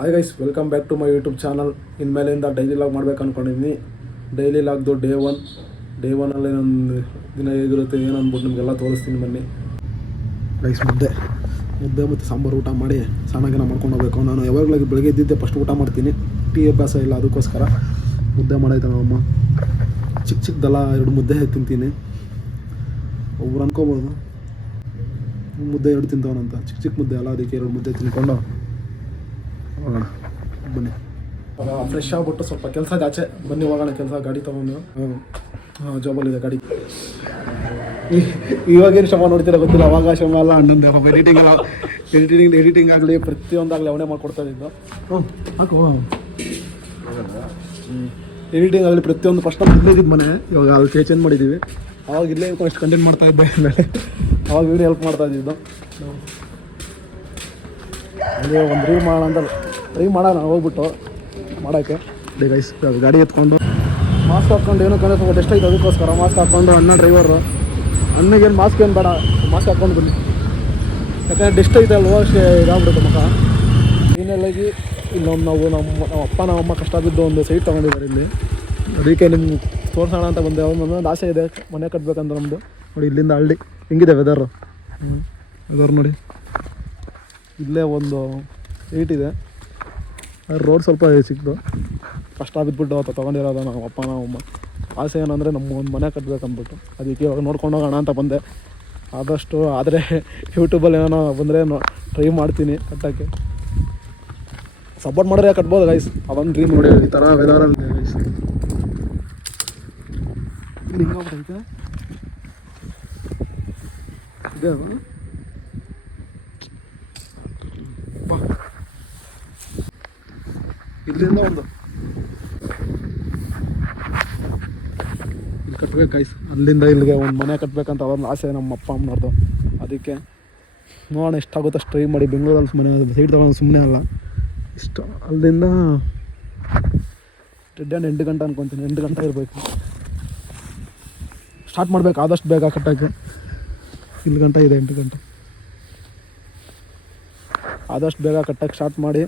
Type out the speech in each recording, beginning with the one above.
Hi guys, welcome back to my YouTube channel. ಇನ್ಮೇಲಿಂದ daily log ಮಾಡ್ಬೇಕು ಅಂದ್ಕೊಂಡಿದ್ದೀನಿ. Daily ಲಾಗ್ದು day ಒನ್ನಲ್ಲಿ ನನ್ನ ದಿನ ಹೇಗಿರುತ್ತೆ ಏನು ಅಂದ್ಬಿಟ್ಟು ನಿಮಗೆಲ್ಲ ತೋರಿಸ್ತೀನಿ ಬನ್ನಿ. ಗೈಸ್, ಮುದ್ದೆ ಮತ್ತು ಸಾಂಬಾರು ಊಟ ಮಾಡಿ ಸ್ನಾನ ಮಾಡ್ಕೊಂಡು ಹೋಗ್ಬೇಕು. ನಾನು ಯಾವಾಗಲಾಗಿ ಬೆಳಗ್ಗೆ ಎದ್ದಿದ್ದೆ ಫಸ್ಟ್ ಊಟ ಮಾಡ್ತೀನಿ. ಟೀ ಅಭ್ಯಾಸ ಇಲ್ಲ, ಅದಕ್ಕೋಸ್ಕರ ಮುದ್ದೆ ಮಾಡೈತೆ ನಮ್ಮಮ್ಮ. ಚಿಕ್ಕದಲ್ಲ, 2 ಮುದ್ದೆ ತಿಂತೀನಿ. ಒಬ್ರು ಅನ್ಕೋಬೋದು ಮುದ್ದೆ 2 ತಿಂತವನಂತ. ಚಿಕ್ಕ ಮುದ್ದೆ ಅಲ್ಲ, ಅದಕ್ಕೆ 2 ಮುದ್ದೆ ತಿನ್ಕೊಂಡು ಹೋಗೋಣ ಬನ್ನಿ. ಫ್ರೆಶ್ ಆಗ್ಬಿಟ್ಟು ಸ್ವಲ್ಪ ಕೆಲಸ ಆಚೆ ಬನ್ನಿ ಹೋಗೋಣ. ಕೆಲಸ ಗಾಡಿ ತೊಗೊಂಡು ಜಾಬಲ್ಲಿದೆ ಗಾಡಿ. ಇವಾಗೇನು ಶ್ರಮ ನೋಡ್ತೀರ ಗೊತ್ತಿಲ್ಲ, ಅವಾಗ ಶ್ರಮ ಅಲ್ಲ ಅಣ್ಣಂದೆ. ಎಡಿಟಿಂಗ್ ಆಗಲಿ ಪ್ರತಿಯೊಂದಾಗಲಿ ಅವನೇ ಮಾಡ್ಕೊಡ್ತಾ ಇದ್ದು. ಹಾಕು ಎಡಿಟಿಂಗ್ ಆಗಲಿ ಪ್ರತಿಯೊಂದು ಫಸ್ಟ್ ನಮ್ಮ ಇಲ್ಲಿದ್ದು ಮನೆ, ಇವಾಗ ಅದಕ್ಕೆ ಚೇಂಜ್ ಮಾಡಿದ್ದೀವಿ. ಅವಾಗ ಇಲ್ಲೇ ಇಷ್ಟು ಕಂಟೆಂಟ್ ಮಾಡ್ತಾ ಇದ್ದೆ ಮೇಲೆ, ಅವಾಗ ಇವನು ಹೆಲ್ಪ್ ಮಾಡ್ತಾ ಇದ್ದಿದ್ದು. ಅದೇ ಒಂದು ರೀವ್ ಮಾಡೋಣ ಅಂತ ಮಾಡೋಣ ಹೋಗ್ಬಿಟ್ಟು ಮಾಡೋಕ್ಕೆ. ಗೈಸ್, ಗಾಡಿ ಎತ್ಕೊಂಡು ಮಾಸ್ಕ್ ಹಾಕ್ಕೊಂಡು ಏನೋ ಕಡೆ ಸ್ವಲ್ಪ ಟೆಸ್ಟ್ ಆಯ್ತು, ಅದಕ್ಕೋಸ್ಕರ ಮಾಸ್ಕ್ ಹಾಕ್ಕೊಂಡು ಅಣ್ಣ ಡ್ರೈವರು. ಅಣ್ಣಗೇನು ಮಾಸ್ಕ್ ಏನು ಬೇಡ, ಮಾಸ್ಕ್ ಹಾಕ್ಕೊಂಡು ಬನ್ನಿ. ಯಾಕಂದರೆ ಡೆಸ್ಟ್ ಐತೆ ಅಲ್ವ, ಅಷ್ಟೇ ಇದಾಗ್ಬಿಡುತ್ತೆ ಮುಖ. ಏನೆಲ್ಲಾಗಿ ಇಲ್ಲೊಂದು ನಮ್ಮ ಅಪ್ಪ ನಮ್ಮಮ್ಮ ಕಷ್ಟ ಬಿದ್ದು ಒಂದು ಸೈಟ್ ತೊಗೊಂಡಿದ್ದಾರೆ ಇಲ್ಲಿ. ಅದಕ್ಕೆ ನಿಮ್ಗೆ ತೋರಿಸೋಣ ಅಂತ ಬಂದೆ. ಒಂದು ಆಸೆ ಇದೆ ಮನೆ ಕಟ್ಟಬೇಕಂತ ನಮ್ಮದು. ನೋಡಿ ಇಲ್ಲಿಂದ ಹಳ್ಳಿ ಹೆಂಗಿದೆ ವೆದರು. ವೆದರ್ ನೋಡಿ, ಇಲ್ಲೇ ಒಂದು ಏಟ್ ಇದೆ. ರೋಡ್ ಸ್ವಲ್ಪ ಸಿಕ್ತು, ಕಷ್ಟ ಬಿದ್ದುಬಿಟ್ಟು ಅವತ್ತು ತೊಗೊಂಡಿರೋದು ನಮ್ಮ ಅಪ್ಪ ನಮ್ಮಮ್ಮ. ಆಸೆ ಏನಂದರೆ ನಮ್ಮ ಒಂದು ಮನೆ ಕಟ್ಟಬೇಕಂದ್ಬಿಟ್ಟು, ಅದಕ್ಕೆ ಇವಾಗ ನೋಡ್ಕೊಂಡು ಹೋಗೋಣ ಅಂತ ಬಂದೆ. ಆದಷ್ಟು ಆದರೆ ಯೂಟ್ಯೂಬಲ್ಲಿ ಏನೋ ಬಂದರೆ ಟ್ರೈ ಮಾಡ್ತೀನಿ ಕಟ್ಟೋಕ್ಕೆ. ಸಪೋರ್ಟ್ ಮಾಡಿದ್ರೆ ಕಟ್ಬೋದು ಗೈಸ್. ಅದೊಂದು ಡ್ರೀಮ್ ನೋಡಿ. ಈ ಥರ ವೆದರ್ ಅಂತ ಗೈಸ್ ಇಲ್ಲಿ ಹಿಂಗಾಗ್ಬಿಟ್ಟೈತೆ ಇದೆ. ಇಲ್ಲಿಂದ ಒಂದು ಇಲ್ಲಿ ಕಟ್ಬೇಕು ಗೈಸ್. ಅಲ್ಲಿಂದ ಇಲ್ಲಿಗೆ ಒಂದು ಮನೆ ಕಟ್ಟಬೇಕಂತ ಅದೊಂದು ಆಸೆ ನಮ್ಮ ಅಪ್ಪ ಅಮ್ಮನವ್ರದ್ದು. ಅದಕ್ಕೆ ನೋಡೋಣ ಎಷ್ಟಾಗುತ್ತೋ ಅಷ್ಟು ಟ್ರೈ ಮಾಡಿ. ಬೆಂಗಳೂರಲ್ಲಿ ಮನೆ ಸೈಡ್ ತೊಗೊಂಡು ಸುಮ್ಮನೆ ಅಲ್ಲ. ಇಷ್ಟು ಅಲ್ಲಿಂದ 8 ಗಂಟೆ ಅನ್ಕೊತೀನಿ, 8 ಗಂಟೆ ಇರಬೇಕು. ಸ್ಟಾರ್ಟ್ ಮಾಡಬೇಕು ಆದಷ್ಟು ಬೇಗ ಕಟ್ಟೋಕ್ಕೆ. ಇಲ್ಲಿ ಗಂಟೆ ಇದೆ, 8 ಗಂಟೆ. ಆದಷ್ಟು ಬೇಗ ಕಟ್ಟೋಕ್ಕೆ ಸ್ಟಾರ್ಟ್ ಮಾಡಿ.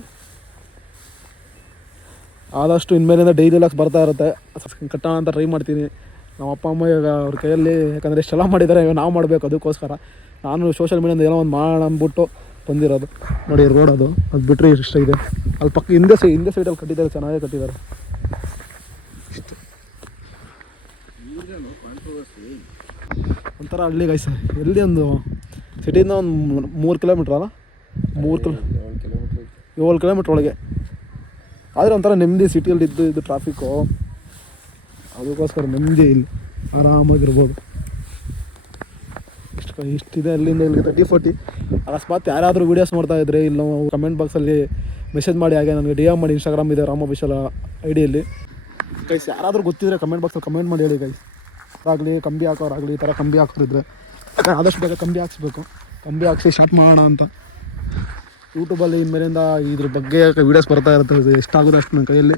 ಆದಷ್ಟು ಇನ್ಮೇಲಿಂದ ಡೈಲಿ ಲಾಗ್ಸ್ ಬರ್ತಾ ಇರುತ್ತೆ. ಕಟ್ಟೋಣ ಅಂತ ಟ್ರೈ ಮಾಡ್ತೀನಿ. ನಮ್ಮ ಅಪ್ಪ ಅಮ್ಮ ಇವಾಗ ಅವ್ರ ಕೈಯಲ್ಲಿ, ಯಾಕಂದರೆ ಎಷ್ಟೆಲ್ಲ ಮಾಡಿದ್ದಾರೆ, ಇವಾಗ ನಾವು ಮಾಡಬೇಕು. ಅದಕ್ಕೋಸ್ಕರ ನಾನು ಸೋಷಿಯಲ್ ಮೀಡಿಯಾದಿಂದ ಏನೋ ಒಂದು ಮಾಡೋಣ ಅಂದ್ಬಿಟ್ಟು ಬಂದಿರೋದು. ನೋಡಿ ರೋಡ್ ಅದು ಬಿಟ್ಟರೆ ಇಷ್ಟ ಇದೆ. ಅಲ್ಲಿ ಪಕ್ಕ ಹಿಂದೆ ಸೈಡಲ್ಲಿ ಕಟ್ಟಿದ್ದಾರೆ, ಚೆನ್ನಾಗೇ ಕಟ್ಟಿದ್ದಾರೆ. ಇಷ್ಟು ಒಂಥರ ಹಳ್ಳಿ ಗೈಸ್. ಎಲ್ಲಿ ಒಂದು ಸಿಟಿಯಿಂದ ಒಂದು 3 ಕಿಲೋಮೀಟ್ರ್ ಅಲ್ಲ, 7 ಕಿಲೋಮೀಟ್ರ್ ಒಳಗೆ. ಆದರೆ ಒಂಥರ ನೆಮ್ಮದಿ. ಸಿಟಿಯಲ್ಲಿ ಇದು ಟ್ರಾಫಿಕ್ಕು, ಅದಕ್ಕೋಸ್ಕರ ನೆಮ್ಮದಿ. ಇಲ್ಲಿ ಆರಾಮಾಗಿರ್ಬೋದು. ಇಷ್ಟಿದೆ ಅಲ್ಲಿಂದ ಇಲ್ಲಿಗೆ 30-40. ಅಕಸ್ಮಾತ್ ಯಾರಾದರೂ ವೀಡಿಯೋಸ್ ನೋಡ್ತಾ ಇದ್ದರೆ ಇಲ್ಲಿ ನಾವು ಕಮೆಂಟ್ ಬಾಕ್ಸಲ್ಲಿ ಮೆಸೇಜ್ ಮಾಡಿ, ಹಾಗೆ ನನಗೆ DM ಮಾಡಿ. ಇನ್ಸ್ಟಾಗ್ರಾಮ್ ಇದೆ ರಾಮ್ ಅಫಿಷಿಯಲ್ ಐಡಿಯಲ್ಲಿ. ಗೈಸ್ ಯಾರಾದರೂ ಗೊತ್ತಿದ್ರೆ ಕಮೆಂಟ್ ಬಾಕ್ಸಲ್ಲಿ ಕಮೆಂಟ್ ಮಾಡಿ ಹೇಳಿ ಗೈಸ್. ಆಗಲಿ ಕಂಬಿ ಹಾಕೋರಾಗಲಿ, ಈ ಥರ ಕಂಬಿ ಹಾಕ್ತಿದ್ರೆ ಆದಷ್ಟು ಬೇಗ ಕಂಬಿ ಹಾಕ್ಸ್ಬೇಕು. ಕಂಬಿ ಹಾಕ್ಸಿ ಸ್ಟಾರ್ಟ್ ಮಾಡೋಣ ಅಂತ. ಯೂಟ್ಯೂಬಲ್ಲಿ ಇನ್ಮೇಲಿಂದ ಇದ್ರ ಬಗ್ಗೆ ವೀಡಿಯೋಸ್ ಬರ್ತಾ ಇರುತ್ತೆ. ಎಷ್ಟಾಗುತ್ತೆ ಅಷ್ಟು ನನ್ನ ಕೈಯಲ್ಲಿ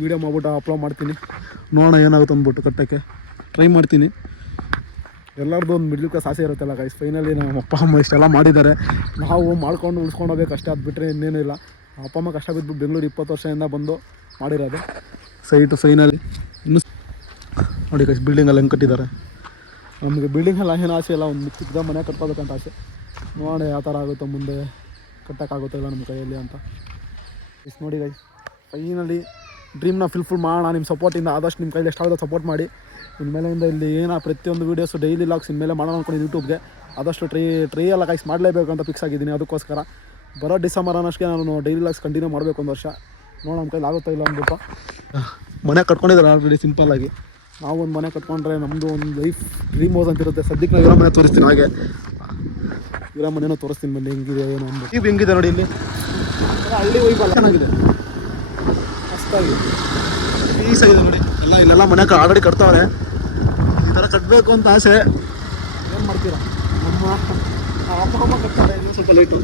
ವೀಡಿಯೋ ಮಾಡ್ಬಿಟ್ಟು ಅಪ್ಲೋಡ್ ಮಾಡ್ತೀನಿ. ನೋಡೋಣ ಏನಾಗುತ್ತೆ ಅಂದ್ಬಿಟ್ಟು ಕಟ್ಟೋಕ್ಕೆ ಟ್ರೈ ಮಾಡ್ತೀನಿ. ಎಲ್ಲರದ್ದು ಒಂದು ಮಿಡ್ಲ್ ಕ್ಲಾಸ್ ಆಸೆ ಇರುತ್ತಲ್ಲ ಗೈಸ್. ಫೈನಲಿ ನಮ್ಮ ಅಪ್ಪ ಅಮ್ಮ ಇಷ್ಟೆಲ್ಲ ಮಾಡಿದ್ದಾರೆ, ನಾವು ಮಾಡ್ಕೊಂಡು ಉಳಿಸ್ಕೊಂಡು ಹೋಗ್ಬೇಕು ಅಷ್ಟೇ. ಅದು ಬಿಟ್ಟರೆ ಇನ್ನೇನು ಇಲ್ಲ. ಅಪ್ಪ ಅಮ್ಮ ಕಷ್ಟ ಬಿದ್ದು ಬೆಂಗಳೂರು 20 ವರ್ಷದಿಂದ ಬಂದು ಮಾಡಿರೋದು ಸೈಟು. ಫೈನಲಿ ಇನ್ನು ನೋಡಿ ಗೈಸ್, ಬಿಲ್ಡಿಂಗಲ್ಲಿ ಹೆಂಗೆ ಕಟ್ಟಿದ್ದಾರೆ. ನಮಗೆ ಬಿಲ್ಡಿಂಗಲ್ಲ ಏನು ಆಸೆ ಇಲ್ಲ, ಒಂದು ಚಿಕ್ಕದ ಮನೆ ಕಟ್ಕೋಬೇಕಂತ ಆಸೆ. ನೋಡೋಣ ಯಾವ ಥರ ಆಗುತ್ತೋ, ಮುಂದೆ ಕಟ್ಟೋಕ್ಕಾಗುತ್ತೋ ಇಲ್ಲ ನಮ್ಮ ಕೈಯಲ್ಲಿ ಅಂತ. ಇಷ್ಟು ನೋಡಿ ಗೈಸ್, ಫೈನಲಿ ಡ್ರೀಮ್ನ ಫುಲ್ ಮಾಡೋಣ ನಿಮ್ಮ ಸಪೋರ್ಟಿಂದ. ಆದಷ್ಟು ನಿಮ್ಮ ಕೈಲಿ ಎಷ್ಟಾಗುತ್ತೋ ಸಪೋರ್ಟ್ ಮಾಡಿ. ಇನ್ಮೇಲಿಂದ ಇಲ್ಲಿ ಏನೋ ಪ್ರತಿಯೊಂದು ವೀಡಿಯೋಸು ಡೈಲಿ ಲಾಗ್ಸ್ ಇನ್ಮೇಲೆ ಮಾಡೋಣ ಅಂದ್ಕೊಂಡು ಯೂಟ್ಯೂಬ್ಗೆ. ಆದಷ್ಟು ಟ್ರೈ ಎಲ್ಲ ಗೈಸ್ ಮಾಡಲೇಬೇಕು ಅಂತ ಫಿಕ್ಸ್ ಆಗಿದ್ದೀನಿ. ಅದಕ್ಕೋಸ್ಕರ ಬರೋ ಡಿಸೆಂಬರ್ ಅನ್ನೋಷ್ಟಕ್ಕೆ ನಾನು ಡೈಲಿ ಲಾಗ್ಸ್ ಕಂಟಿನ್ಯೂ ಮಾಡಬೇಕು 1 ವರ್ಷ. ನೋಡೋಣ ನಮ್ಮ ಕೈಲಿ ಆಗುತ್ತೋ ಇಲ್ಲ ಅಂದ್ಬಿಟ್ಟು. ಮನೆ ಕಟ್ಕೊಂಡಿದ್ದಾರೆ ಆಲ್ರೆಡಿ ಸಿಂಪಲ್ಲಾಗಿ. ನಾವು ಒಂದು ಮನೆ ಕಟ್ಕೊಂಡ್ರೆ ನಮ್ಮದು ಒಂದು ಲೈಫ್ ಡ್ರೀಮ್ ಹೌಸ್ ಅಂತಿರುತ್ತೆ. ಸದ್ಯಕ್ಕೆ ನಾವು ಇರೋ ಮನೆ ತೋರಿಸ್ತೀನಿ, ಹಾಗೆ ಇರೋ ಮನೇನೋ ತೋರಿಸ್ತೀನಿ ಬನ್ನಿ ಹೆಂಗಿದೆ ಏನು ಅಂದ್ಬಿಟ್ಟು. ಈಗ ಹೆಂಗಿದೆ ನೋಡಿ, ಇಲ್ಲಿ ಹಳ್ಳಿ ವೈಬಲ್ಲ ಚೆನ್ನಾಗಿದೆ, ಮಸ್ತಾಗಿ ಪೀಸ್ ಆಗಿದೆ ನೋಡಿ. ಇಲ್ಲೆಲ್ಲ ಮನೆ ಆಲ್ರೆಡಿ ಕಟ್ತಾವ್ರೆ. ಈ ಥರ ಕಟ್ಟಬೇಕು ಅಂತ ಆಸೆ. ಏನು ಮಾಡ್ತೀರಾ, ನಮ್ಮ ಅಪ್ಪ ಅಮ್ಮ ಕಟ್ತಾರೆ. ಇನ್ನೂ ಸ್ವಲ್ಪ ಲೇಟು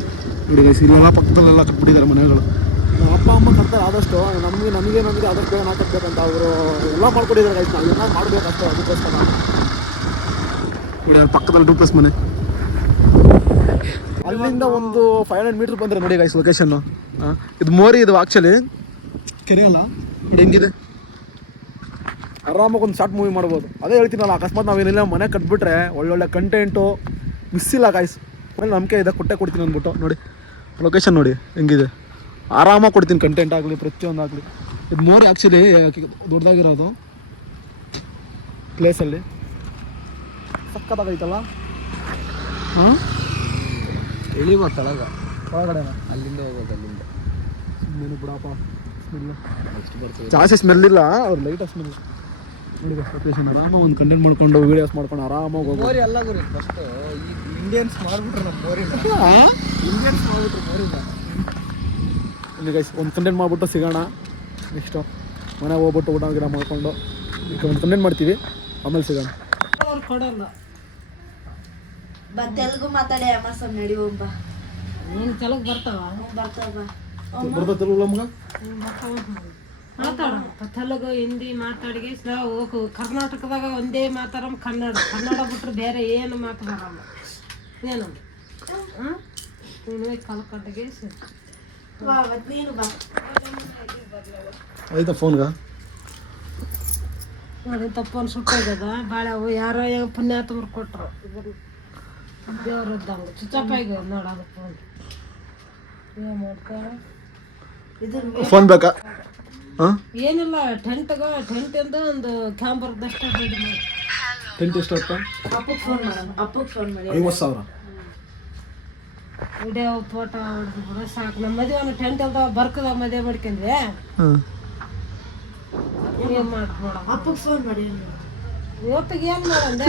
ನೋಡಿ ಗೈಸ್. ಇಲ್ಲೆಲ್ಲ ಪಕ್ಕದಲ್ಲೆಲ್ಲ ಕಟ್ಬಿಟ್ಟಿದ್ದಾರೆ ಮನೆಗಳು. ನಮ್ಮ ಅಪ್ಪ ಅಮ್ಮ ಕಟ್ತಾರೆ. ಆದಷ್ಟು ನಮಗೆ ಆದಷ್ಟು ಬೇಗ ಕಟ್ಟಬೇಕಂತ ಅವರು ಎಲ್ಲ ಮಾಡ್ಕೊಟ್ಟಿದ್ದಾರೆ ಗೈಸ್. ನಾವು ಎಲ್ಲ ಮಾಡಬೇಕಷ್ಟೇ. ಅದಕ್ಕೋಸ್ಕರ ನೋಡಿ ಅಲ್ಲಿ ಪಕ್ಕದಲ್ಲಿ 2+ ಮನೆ. ಅಲ್ಲಿಂದ ಒಂದು 500 ಮೀಟ್ರ್ ಬಂದರೆ ನೋಡಿ ಗೈಸ್ ಲೊಕೇಶನ್ನು. ಇದು ಮೋರಿ, ಇದು ಆ್ಯಕ್ಚುಲಿ ಕೆರೆ ಅಲ್ಲ ನೋಡಿ ಹೆಂಗಿದೆ. ಆರಾಮಾಗಿ ಒಂದು ಶಾರ್ಟ್ ಮೂವಿ ಮಾಡ್ಬೋದು. ಅದೇ ಹೇಳ್ತೀನಲ್ಲ, ಅಕಸ್ಮಾತ್ ನಾವೇನಿಲ್ಲ ಮನೆ ಕಟ್ಬಿಟ್ರೆ ಒಳ್ಳೊಳ್ಳೆ ಕಂಟೆಂಟು ಮಿಸ್ ಇಲ್ಲ ಗೈಸ್. ಆಮೇಲೆ ನಂಬಿಕೆ ಇದೆ, ಕೊಡ್ತೀನಿ ಅಂದ್ಬಿಟ್ಟು. ನೋಡಿ ಲೊಕೇಶನ್ ನೋಡಿ ಹೆಂಗಿದೆ, ಆರಾಮಾಗಿ ಕೊಡ್ತೀನಿ ಕಂಟೆಂಟ್ ಆಗಲಿ ಪ್ರತಿಯೊಂದು ಆಗಲಿ. ಇದು ಮೋರಿ ಆ್ಯಕ್ಚುಲಿ ದೊಡ್ಡದಾಗಿರೋದು ಪ್ಲೇಸಲ್ಲಿ ಸಕ್ಕತ್ತಾಗೈತಲ್ಲ. ಹಾಂ ಇಳಿಬೋದು ತಳಗ, ಒಳಗಡೆನಾ? ಅಲ್ಲಿಂದ ಹೋಗೋದು, ಅಲ್ಲಿಂದ ಸ್ಮೆಲ್ ಬಿಡಪ್ಪ, ಸ್ಮೆಲ್ ನೆಕ್ಸ್ಟ್ ಬರ್ತದೆ. ಜಾಸ್ತಿ ಸ್ಮೆಲ್ ಇಲ್ಲ, ಅವ್ರು ಲೈಟಾಗಿ ಸ್ಮೆಲ್. ನೋಡಿ ಲೊಕೇಶನ್ ಆರಾಮಾಗಿ ಒಂದು ಕಂಟೆಂಟ್ ಮಾಡ್ಕೊಂಡು ವೀಡಿಯೋಸ್ ಮಾಡ್ಕೊಂಡು ಆರಾಮಾಗಿ ಹೋಗ್ಬೋದು. ಮೋರಿ ಅಲ್ಲ ಗುರು, ಫಸ್ಟು ಈ ಇಂಡಿಯನ್ಸ್ ಮಾಡಿಬಿಟ್ರು ನಮ್ಮ ಮೋರಿನ, ಇಂಡಿಯನ್ಸ್ ಮಾಡಿಬಿಟ್ರು ಮೋರಿನ. ಇಲ್ಲಿ ಗೈಸ್ ಒಂದು ಕಂಟೆಂಟ್ ಮಾಡಿಬಿಟ್ಟು ಸಿಗೋಣ. ನೆಕ್ಸ್ಟು ಮನೆಗೆ ಹೋಗ್ಬಿಟ್ಟು ಊಟ ಗಿಡ ಮಾಡ್ಕೊಂಡು ಈಗ ಒಂದು ಕಂಟೆಂಟ್ ಮಾಡ್ತೀವಿ, ಆಮೇಲೆ ಸಿಗೋಣ. ಅವ್ರು ಕೊಡಲ್ಲ. ತೆಲುಗು ಮಾತಾಡಿ ಅಮ್ಮಸಮ್ ನಡಿ ಒಬ್ಬ ನೀನು ತೆಲುಗು ಬರ್ತಾವ? ಬರ್ತಾವ ಬರ್ತೈತಲ್ಲ ನಮ್ಗೆ ಮಾತಾಡ ತೆಲುಗು ಹಿಂದಿ ಮಾತಾಡಿಗೆ ಹೋಗು. ಕರ್ನಾಟಕದಾಗ ಒಂದೇ ಮಾತಾಡಮ್ ಕನ್ನಡ. ಕನ್ನಡ ಬಿಟ್ರೆ ಬೇರೆ ಏನು ಮಾತಾಡಲ್ಲ. ಏನಂತ ಕಲ್ಕಟ್ಟಿಗೆ ನೀನು ಬಾ ಆಯ್ತಾ ಫೋನ್ಗೆ ನೋಡಿ ತಪ್ಪನ್ನು ಸುಟ್ಟೋಗ್ಯದ. ಭಾಳ ಯಾರೋ ಪುಣ್ಯಾತ್ಮರು ಕೊಟ್ಟರು. ದೇವ್ರು ಇದ್ದಂಗೆ ಚುಚ್ಚಪ್ಪಾಗಿ ನೋಡೋದು ಫೋನ್. ಏನು ಮಾಡ್ತಾರೆ ಫೋನ್ ಬೇಕಾ? ಹಾಂ ಏನಿಲ್ಲ, ಟೆಂಟಿಂದ ಒಂದು ಕ್ಯಾಂಬರ್ದಷ್ಟು ರೆಡಿ ಮಾಡಿ. ಟೆಂಟ್ ಎಷ್ಟು ಅಪ್ಪ? ಅಪ್ಪಗೆ ಫೋನ್ ಮಾಡೋಣ. ಅಪ್ಪಗೆ ಫೋನ್ ಮಾಡಿ 50,000. ವಿಡಿಯೋ ಫೋಟೋ ಹೊಡೆದು ಬಿಡು ಸಾಕು. ನಮ್ಮ ಮದುವೆ ಟೆಂಟ್ ಅಲ್ದ ಬರ್ಕದ ಮದುವೆ ಮಾಡ್ಕೊಂಡ್ವಿ. ಏನು ಮಾಡ್ಬೋಡ ಅಪ್ಪಗೆ ಫೋನ್ ಮಾಡಿ. ಒಪ್ಪಿಗೆ ಏನು ಮಾಡಂದೆ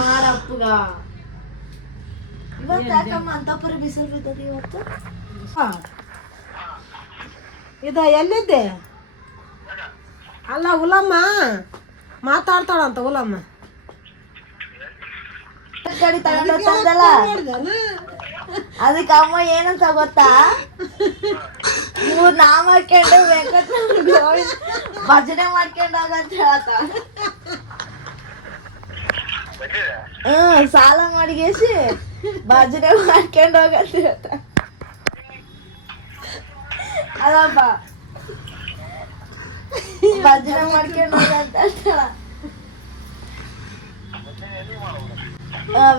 ಬಾರ ಅಪ್ಪಗ. ಇವತ್ತು ಯಾಕಮ್ಮ ಅಂತಪುರ ಬಿಸಿಲು ಬಿದ್ದದ ಇವತ್ತು? ಇದು ಎಲ್ಲಿದ್ದೆ? ಅಲ್ಲ ಉಲಮ್ಮ ಮಾತಾಡ್ತಾಳಂತ. ಉಲಮ್ಮ ಗಾಡಿ ತಗೊಂಡಲ್ಲ, ಅದಕ್ಕೆ ಅಮ್ಮ ಏನಂತ ಗೊತ್ತಾ, ಮೂರ್ ನಾವ್ ಮಾಡ್ಕೊಂಡು ಭಜನೆ ಮಾಡ್ಕೊಂಡಾಗ ಅಂತ ಹೇಳತ್ತ. ಸಾಲ ಮಾಡಿಗೇಸಿ ಭಜನೆ ಮಾಡ್ಕೊಂಡು ಹೋಗಂತ ಹೇಳ್ತ. ಅದಪ್ಪ ಭಜನೆ ಮಾಡ್ಕೊಂಡು ಹೋಗಂತ ಹೇಳ್ತಾಳ.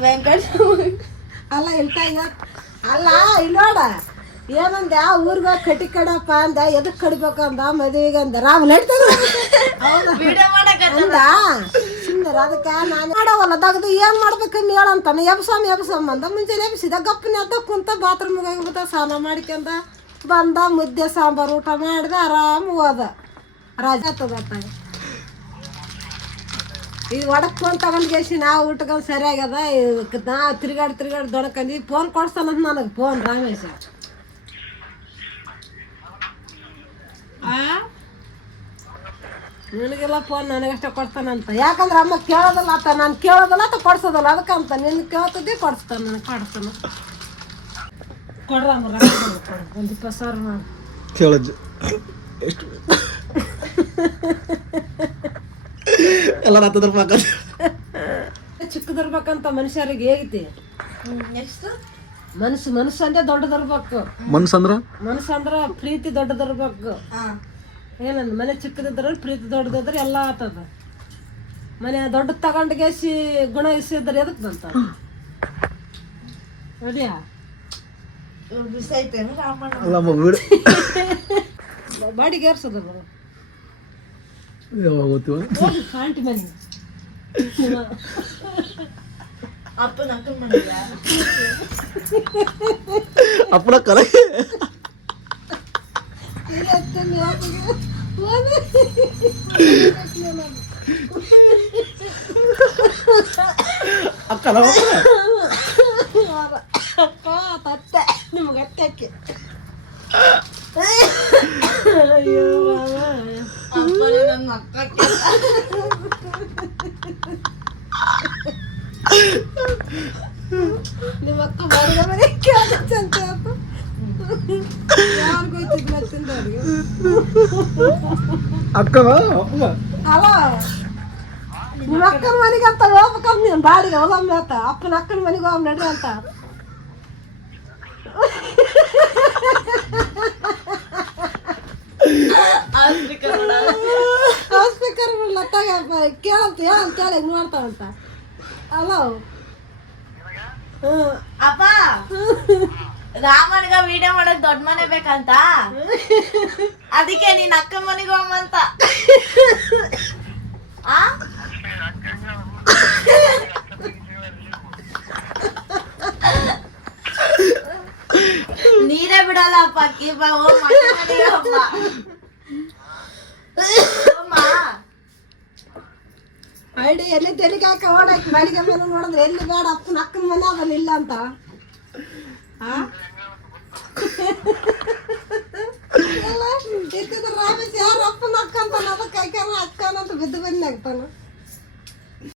ವೆಂಕಟ ಅಲ್ಲ ಇಲ್ತ ಅಲ್ಲ ಇಲ್ಲೋಡ ಏನಂದ ಊರ್ಗ ಕಟ್ಟಿ ಕಡಪ್ಪ ಅಂದ. ಎದಕ್ ಕಡಿಬೇಕಂದ ಮದುವೆಗೆ ಅಂದ. ರಾಮ್ ಲೈಟ್ ಅಂದ ಸುಂದರ. ಅದಕ್ಕೆ ನಾನು ಮಾಡವಲ್ಲ ತಗದು ಏನು ಮಾಡ್ಬೇಕಂದು ಹೇಳಂತಾನೆ. ಎಬ್ಸಮ್ ಅಂದ. ಮುಂಚೆನೆ ಎಬ್ಸಿದ ಗಪ್ಪನ ಅದ ಕುಂತ ಬಾತ್ರೂಮ್ಗೆ ಹೋಗ್ಬಿಟ್ಟ, ಸ್ನಾನ ಮಾಡ್ಕೊಂಡ ಬಂದ. ಮುದ್ದೆ ಸಾಂಬಾರು ಊಟ ಮಾಡಿದ, ಆರಾಮ್ ಹೋದ. ರಾಜ ಆತದತ್ತ. ಈಗ ಒಡಕ್ ಫೋನ್ ತಗೊಂಡ್ಗೇಸಿ ನಾವು ಊಟಕ್ಕೆ ಸರಿಯಾಗ್ಯದ. ನಾ ತಿರ್ಗಾಡಿ ದೊಡ್ಕಂದ್ವಿ. ಫೋನ್ ಕೊಡ್ತಾನಂತ ನನಗೆ ಫೋನ್ ರಾಮೇಶ. ನಿನಗೆಲ್ಲ ಫೋನ್ ನನಗಷ್ಟೇ ಕೊಡ್ತಾನಂತ. ಯಾಕಂದ್ರೆ ಅಮ್ಮ ಕೇಳೋದಿಲ್ಲ ಆತ, ನಾನು ಕೇಳೋದಿಲ್ಲ ಆತ ಕೊಡ್ಸೋದಿಲ್ಲ. ಅದಕ್ಕಂತ ನಿನ್ನ ಕೇಳ್ತದ್ದಿ ಕೊಡಿಸ್ತಾನೆ, ನನಗೆ ಕೊಡಿಸ್ತಾನೆ. ಕೊಡ್ರಮ್ಮ ಒಂದು 20,000 ಮಾಡಿ ಕೇಳಜ್ಜು ಎಷ್ಟು ಎಲ್ಲ ಹತ್ತದ ಚಿಕ್ಕದಿರ್ಬೇಕಂತ ಮನುಷ್ಯರಿಗೆ ಹೇಗೈತಿ. ನೆಕ್ಸ್ಟ್ ಮನಸ್ಸು ಅಂದ್ರೆ ದೊಡ್ಡದಿರ್ಬೇಕು. ಮನಸ್ಸಂದ್ರ ಪ್ರೀತಿ ದೊಡ್ಡದಿರ್ಬೇಕು. ಏನಂದ ಮನೆ ಚಿಕ್ಕದಿದ್ರೆ ಪ್ರೀತಿ ದೊಡ್ಡದಿದ್ರೆ ಎಲ್ಲ ಆತದ. ಮನೆ ದೊಡ್ಡ ತಗೊಂಡ್ಗೇಸಿ ಗುಣ ಇಸಿದ್ರೆ ಎದಕ್ ಬಂತ ನೋಡಿಯಾ? ಬಿಸೈತೇನು ರಾಮಣ್ಣ? ಅಲ್ಲ ಬಿಡು, ಬಾಡಿಗೆ ಏರ್ಸದ ಯಾವಾಗ ಗೊತ್ತಿವ ಆಂಟಿ ಮನೆ ಅಪ್ಪನ ಅಕ್ಕನ ಮಾಡಿಲ್ಲ. ಅಪ್ಪನ ಕರೆ ಅಕ್ಕನ ಅಕ್ಕ ತತ್ತೆ ನಿಮ್ಗೆ ಅತ್ತಕ್ಕೆ. ಅಪ್ಪನ ನನ್ನ ಅಕ್ಕಕ್ಕೆ ನಿಮ್ಮ ಅಕ್ಕ ಮಾಡಿದ ಮನೆ ಕೇಳಂತ ಯಾರಿಗೂ ಗೊತ್ತಿದ್ ಮತ್ತಿಂದ ಅವ್ರಿಗೆ. ಅಕ್ಕನ ಅಲ್ಲ ನಿಮ್ಮ ಅಕ್ಕನ ಮನೆಗೆ ಅಂತ ಹೋಗ್ಬೇಕಂತ ನೀನು ಬಾಡಿಗೆ ಹೊಲಮ್ಮ ಆತ. ಅಪ್ಪನ ಅಕ್ಕನ ಮನೆಗೆ ಹೋಗ್ ನಡ್ರಿ ಅಂತ. ಸ್ಪೀಕರ್ ಬಿಡ್ಲ ತಗಪ್ಪ ಕೇಳಂತ ಹೇಳಂತ ಹೇಳಿ ಹೆಂಗ್ ಮಾಡ್ತಾವಂತ ಹಲೋ ಅಪ್ಪ ರಾಮನ್ಗ ವಿಡಿಯೋ ಮಾಡಕ್ ದೊಡ್ಡ ಮನೆ ಬೇಕಂತ ಅದಕ್ಕೆ ನೀನ್ ಅಕ್ಕನ ಮನೆಗೆ ಹೋಗಂತ ನೀರೇ ಬಿಡಲ್ಲ ಅಪ್ಪ ಅಕ್ಕಿ ಬಾ ಹೋಗ್ ಮನೆಗೆ ಹೋಗ್ಬಾ ಐಡಿ ಎಲ್ಲಿ ತೆಲಿಗೆ ಹಾಕ ಓಡಾಕಿ ಬಾಡಿಗೆ ಮನೆ ನೋಡಿದ್ರೆ ಎಲ್ಲಿ ಬೇಡ ಅಪ್ಪನ ಅಕ್ಕನ ಮನೆ ಅದನ್ನ ಇಲ್ಲ ಅಂತ ಇರ್ತಿದ್ರ ರಾಮೇಶ್ ಯಾರು ಅಪ್ಪನ ಅಕ್ಕ ಅಂತಾನ ಅದಕ್ಕೆ ಅಕ್ಕನ ಅಂತ ಬಿದ್ದು ಬನ್ನಿ ಆಗ್ತಾನ